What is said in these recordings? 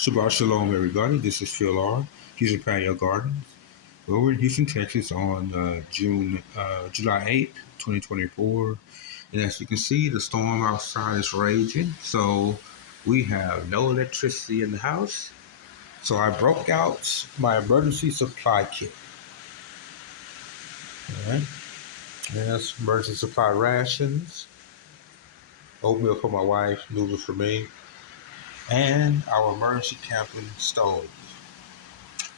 Shabbat Shalom, everybody. This is Phil R. Houston Patio Gardens. We're in Houston, Texas on July 8th, 2024. And as you can see, the storm outside is raging. So we have no electricity in the house. So I broke out my emergency supply kit. All right. Yes, emergency supply rations, oatmeal for my wife, noodles for me, and our emergency camping stove.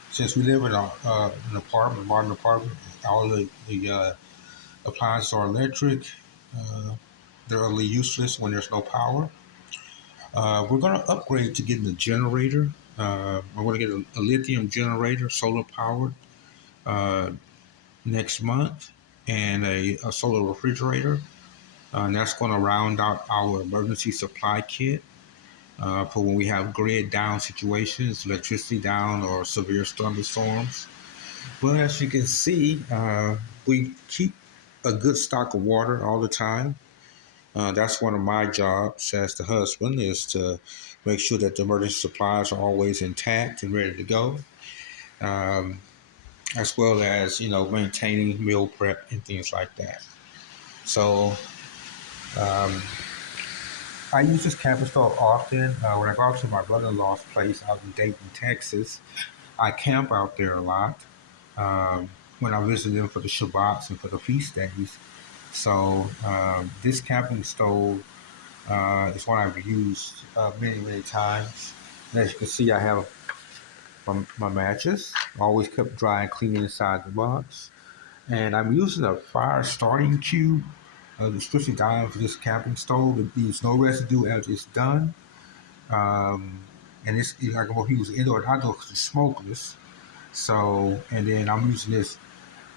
Since we live in an apartment, a modern apartment, all the appliances are electric. Uh, they're utterly useless when there's no power. We're going to upgrade to getting a generator. I'm going to get a lithium generator, solar powered, uh, next month, and a solar refrigerator. And that's going to round out our emergency supply kit for when we have grid down situations, electricity down, or severe thunderstorms. Well, as you can see, we keep a good stock of water all the time. That's one of my jobs as the husband is to make sure that the emergency supplies are always intact and ready to go, um, as well as maintaining meal prep and things like that. So um, I use this camping stove often. When I go out to my brother-in-law's place out in Dayton, Texas, I camp out there a lot. When I visit them for the Shabbats and for the feast days. So this camping stove is one I've used many, many times. And as you can see, I have my mattress, always kept dry and clean inside the box. And I'm using a fire starting cube, strictly designed for this camping stove. It leaves no residue as it's done. Um, and it's like what he was indoor and outdoor because it's smokeless. So, and then I'm using this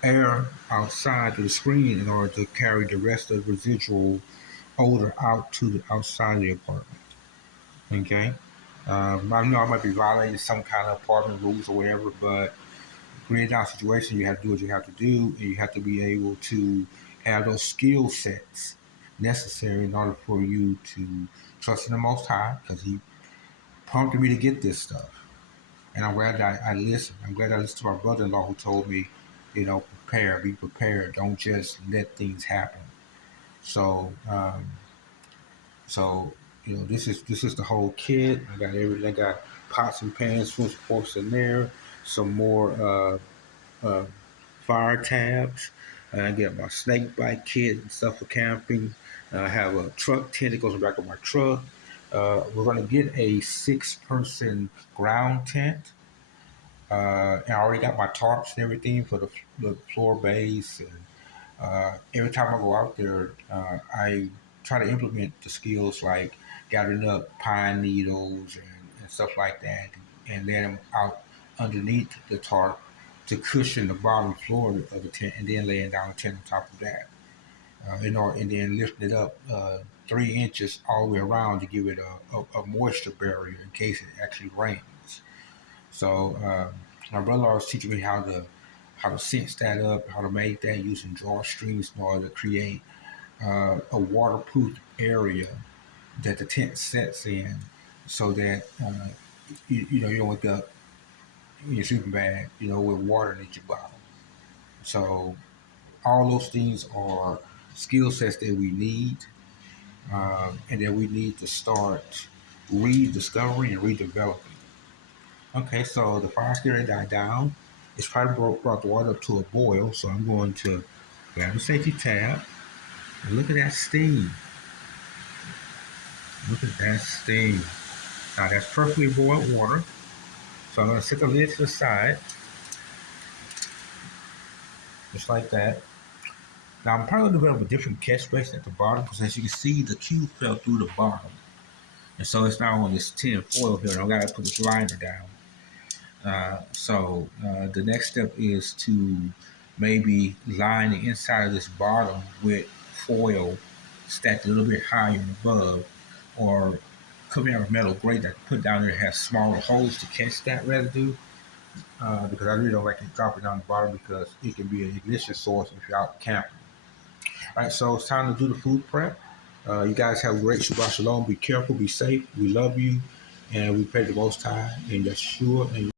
air outside to the screen in order to carry the rest of the residual odor out to the outside of the apartment. Okay. I know I might be violating some kind of apartment rules or whatever, but grid down situation, you have to do what you have to do, and you have to be able to have those skill sets necessary in order for you to trust in the Most High, because He prompted me to get this stuff. And I'm glad that I listened. I'm glad I listened to my brother-in-law who told me, prepare, be prepared. Don't just let things happen. So, so this is the whole kit. I got everything. I got pots and pans, food forks in there. Some more uh, fire tabs. I get my snake bite kit and stuff for camping. I have a truck tent that goes in the back of my truck. We're going to get a 6-person ground tent. And I already got my tarps and everything for the floor base. And every time I go out there, I try to implement the skills like gathering up pine needles and stuff like that, and laying them out underneath the tarp to cushion the bottom floor of the tent, and then laying down the tent on top of that. And then lifting it up 3 inches all the way around to give it a moisture barrier in case it actually rains. So my brother was teaching me how to cinch that up, how to make that using drawstrings in order to create a waterproof area that the tent sets in, so that you don't wake up in your sleeping bag, with water in your bottle. So all those things are skill sets that we need, and that we need to start rediscovering and redeveloping. Okay, so the fire's getting ready to die down. It's probably brought the water up to a boil, so I'm going to grab the safety tab and look at that steam. Look at that steam. Now that's perfectly boiled water. So I'm going to set the lid to the side, just like that. Now I'm probably going to develop a different catch basin at the bottom because as you can see, the cube fell through the bottom. And so it's now on this tin foil here, and I've got to put this liner down. So the next step is to maybe line the inside of this bottom with foil stacked a little bit higher and above, or coming out of metal grate that I put down there has smaller holes to catch that residue. Because I really don't like to drop it down the bottom because it can be an ignition source if you're out camping. All right, so it's time to do the food prep. You guys have a great Shabbat Shalom. Be careful, be safe. We love you. And we pray the Most High in Yeshua and